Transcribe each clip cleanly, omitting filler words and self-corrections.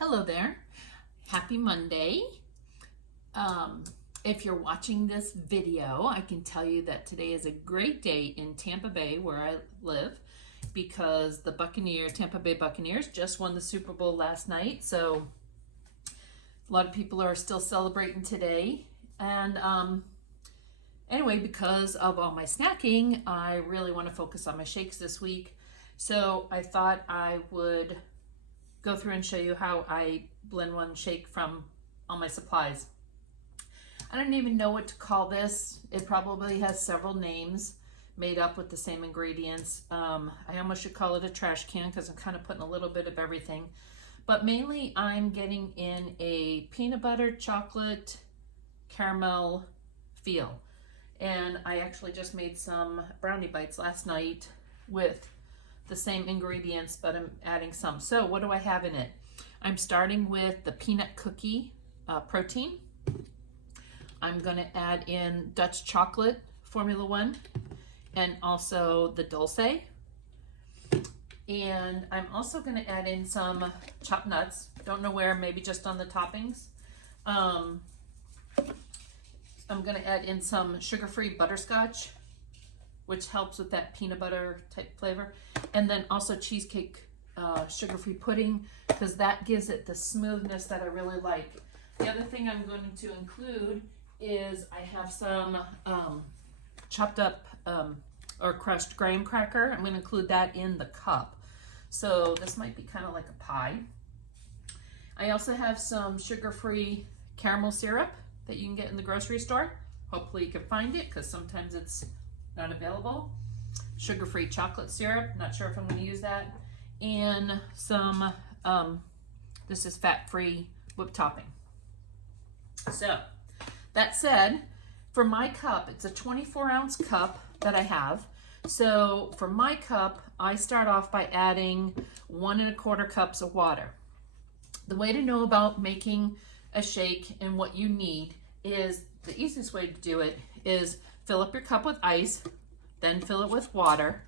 Hello there. Happy Monday. If you're watching this video, I can tell you that today is a great day in Tampa Bay, where I live, because the Tampa Bay Buccaneers just won the Super Bowl last night. So a lot of people are still celebrating today. And anyway, because of all my snacking, I really want to focus on my shakes this week. So I thought I would go through and show you how I blend one shake from all my supplies. I don't even know what to call this. It probably has several names made up with the same ingredients. I almost should call it a trash can because I'm kind of putting a little bit of everything. But mainly I'm getting in a peanut butter, chocolate, caramel feel. And I actually just made some brownie bites last night with the same ingredients, but I'm adding some. So what do I have in it? I'm starting with the peanut cookie protein. I'm gonna add in Dutch chocolate Formula 1 and also the Dulce. And I'm also gonna add in some chopped nuts. Don't know where, maybe just on the toppings. I'm gonna add in some sugar-free butterscotch, which helps with that peanut butter type flavor. And then also cheesecake sugar-free pudding, because that gives it the smoothness that I really like. The other thing I'm going to include is I have some chopped up or crushed graham cracker. I'm going to include that in the cup. So this might be kind of like a pie. I also have some sugar-free caramel syrup that you can get in the grocery store. Hopefully you can find it, because sometimes it's not available. Sugar-free chocolate syrup, not sure if I'm going to use that. And some, this is fat-free whipped topping. So, that said, for my cup, it's a 24-ounce cup that I have. So, for my cup, I start off by adding 1 1/4 cups of water. The way to know about making a shake and what you need is, the easiest way to do it is fill up your cup with ice, then fill it with water,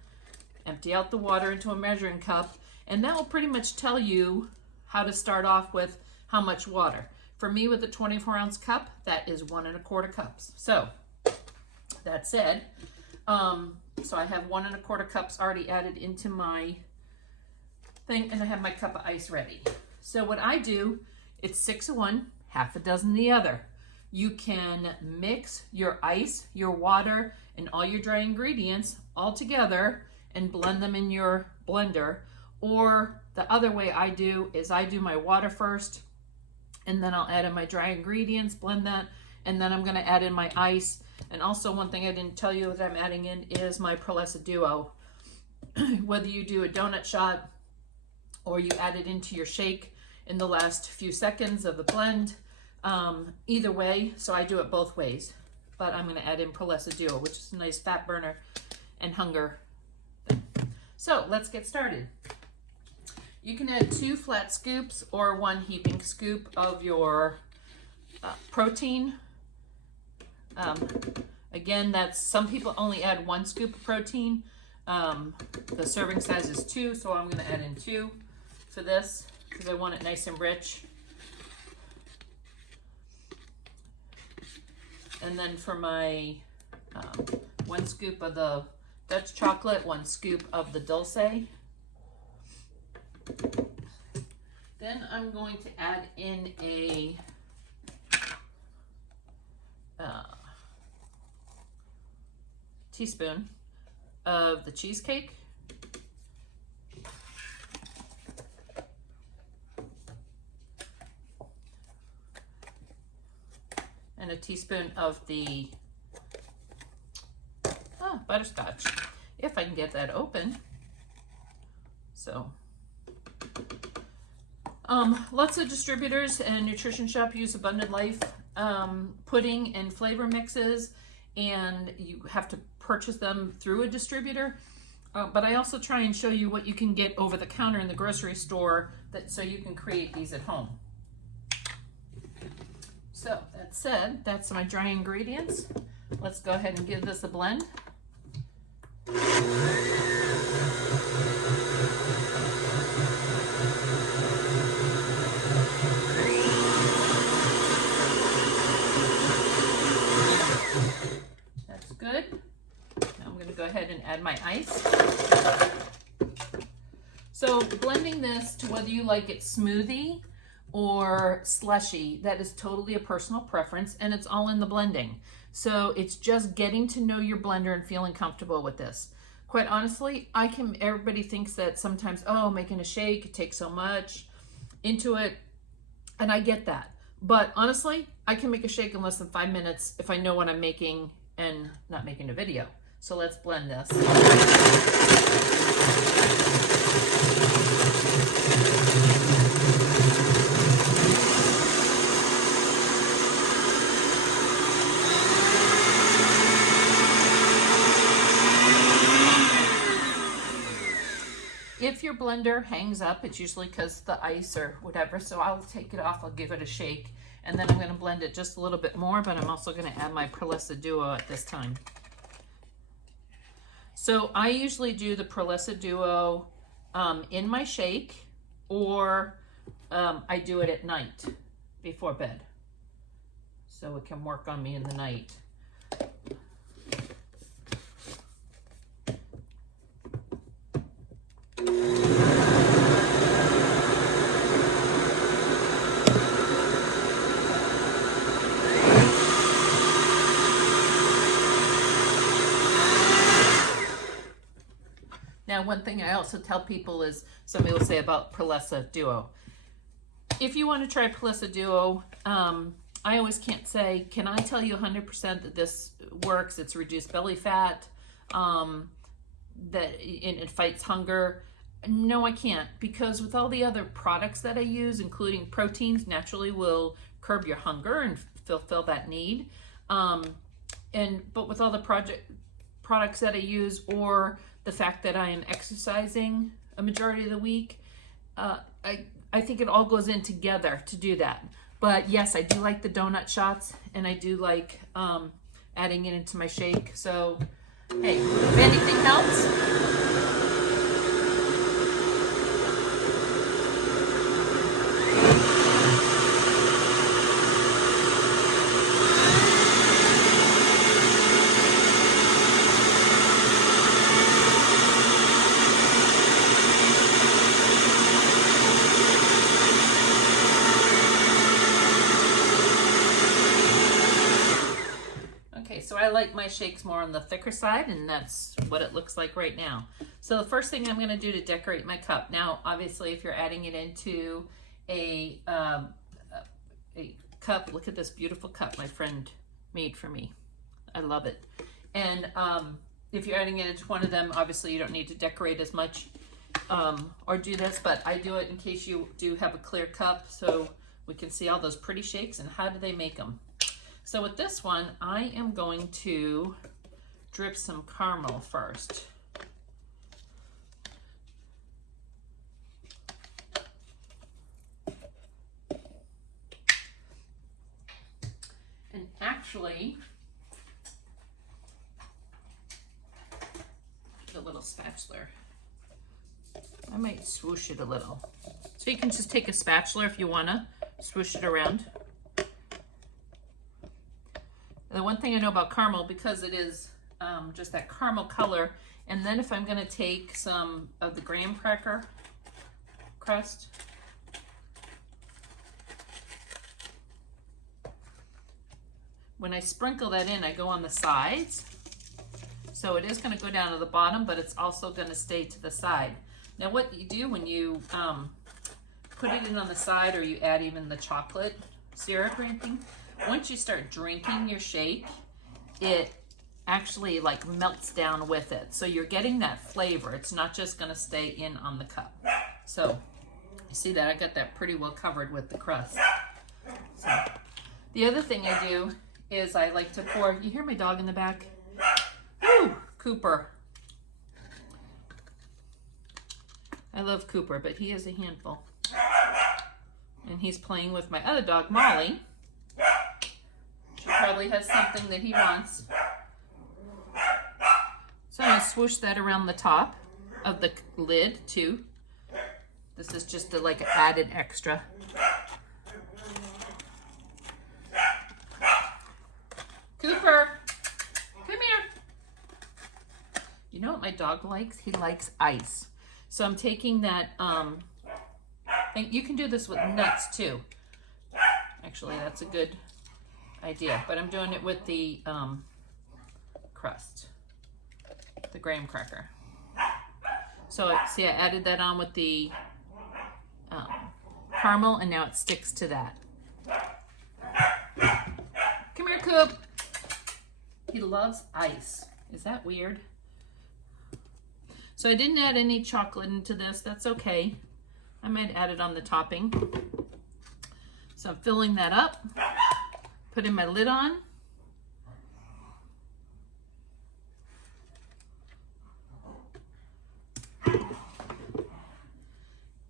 empty out the water into a measuring cup, and that will pretty much tell you how to start off with how much water. For me, with a 24-ounce cup, that is 1 1/4 cups. So, that said, so I have 1 1/4 cups already added into my thing, and I have my cup of ice ready. So what I do, it's 6 of one, half a dozen the other. You can mix your ice, your water, and all your dry ingredients all together and blend them in your blender. Or the other way I do is I do my water first, and then I'll add in my dry ingredients, blend that, and then I'm gonna add in my ice. And also, one thing I didn't tell you that I'm adding in is my Prolessa Duo. Whether you do a donut shot or you add it into your shake in the last few seconds of the blend, either way, so I do it both ways. But I'm gonna add in Prolessa Duo, which is a nice fat burner and hunger thing. So let's get started. You can add 2 flat scoops or 1 heaping scoop of your protein. Again, some people only add 1 scoop of protein. The serving size is 2, so I'm gonna add in 2 for this, because I want it nice and rich. And then for my 1 scoop of the Dutch chocolate, 1 scoop of the Dulce. Then I'm going to add in a teaspoon of the cheesecake. And a teaspoon of the butterscotch, if I can get that open. So, lots of distributors and nutrition shop use Abundant Life pudding and flavor mixes, and you have to purchase them through a distributor. But I also try and show you what you can get over the counter in the grocery store, so you can create these at home. So that said, that's my dry ingredients. Let's go ahead and give this a blend. add my ice. So blending this to whether you like it smoothie or slushy, that is totally a personal preference, and it's all in the blending. So it's just getting to know your blender and feeling comfortable with this. Quite honestly, everybody thinks that sometimes, oh, making a shake, it takes so much into it, and I get that. But honestly, I can make a shake in less than 5 minutes if I know what I'm making and not making a video. So let's blend this. If your blender hangs up, it's usually because the ice or whatever, so I'll take it off, I'll give it a shake, and then I'm going to blend it just a little bit more, but I'm also going to add my Prolessa Duo at this time. So I usually do the Prolessa Duo in my shake, or I do it at night before bed, so it can work on me in the night. Now, one thing I also tell people is, somebody will say about Prolessa Duo. If you want to try Prolessa Duo, I always can't say, can I tell you 100% that this works? It's reduced belly fat, that it fights hunger. No, I can't, because with all the other products that I use, including proteins, naturally will curb your hunger and fulfill that need. But with all the products that I use, or the fact that I am exercising a majority of the week, I think it all goes in together to do that. But yes, I do like the donut shots, and I do like adding it into my shake. So, hey, if anything helps. So I like my shakes more on the thicker side, and that's what it looks like right now. So the first thing I'm going to do to decorate my cup. Now, obviously, if you're adding it into a cup, look at this beautiful cup my friend made for me. I love it. And if you're adding it into one of them, obviously you don't need to decorate as much or do this, but I do it in case you do have a clear cup, so we can see all those pretty shakes and how do they make them. So with this one, I am going to drip some caramel first. And actually, the little spatula, I might swoosh it a little. So you can just take a spatula if you want to swoosh it around. And the one thing I know about caramel, because it is just that caramel color, and then if I'm going to take some of the graham cracker crust, when I sprinkle that in, I go on the sides. So it is going to go down to the bottom, but it's also going to stay to the side. Now what you do when you put it in on the side, or you add even the chocolate syrup or anything, once you start drinking your shake, it actually like melts down with it. So you're getting that flavor. It's not just going to stay in on the cup. So you see that I got that pretty well covered with the crust. So the other thing I do is I like to pour, you hear my dog in the back? Woo, Cooper. I love Cooper, but he is a handful. And he's playing with my other dog, Molly. She probably has something that he wants. So I'm going to swoosh that around the top of the lid too. This is just like an added extra. Cooper, come here. You know what my dog likes? He likes ice. So I'm taking that, and you can do this with nuts too. Actually, that's a good idea, but I'm doing it with the crust, the graham cracker. So see, I added that on with the caramel, and now it sticks to that. Come here, Coop. He loves ice. Is that weird? So I didn't add any chocolate into this. That's okay. I might add it on the topping. So I'm filling that up, putting my lid on.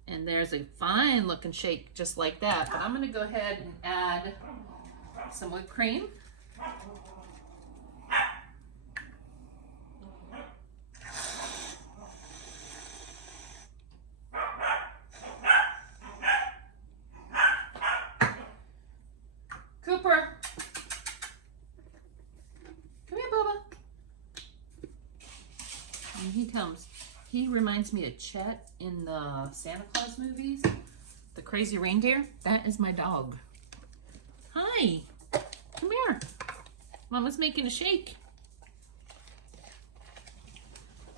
And there's a fine looking shake just like that. But I'm gonna go ahead and add some whipped cream. Cooper, come here, Bubba. And he comes. He reminds me of Chet in the Santa Claus movies, the crazy reindeer. That is my dog. Hi, come here. Mama's making a shake.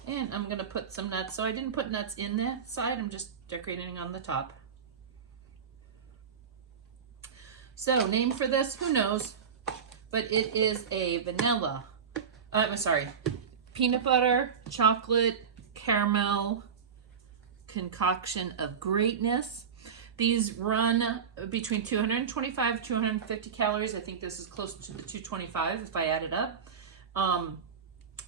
And I'm gonna put some nuts. So I didn't put nuts in the side, I'm just decorating on the top. So name for this, who knows? But it is a vanilla, I'm sorry, peanut butter, chocolate, caramel concoction of greatness. These run between 225 and 250 calories. I think this is close to the 225 if I add it up.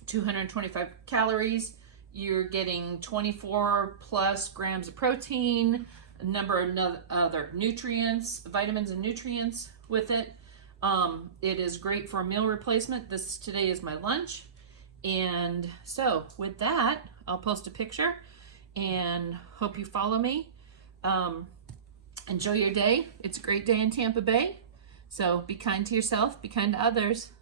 225 calories. You're getting 24 plus grams of protein, a number of other nutrients, vitamins and nutrients with it. It is great for a meal replacement. This today is my lunch. And so with that, I'll post a picture and hope you follow me. Enjoy your day. It's a great day in Tampa Bay. So be kind to yourself, be kind to others.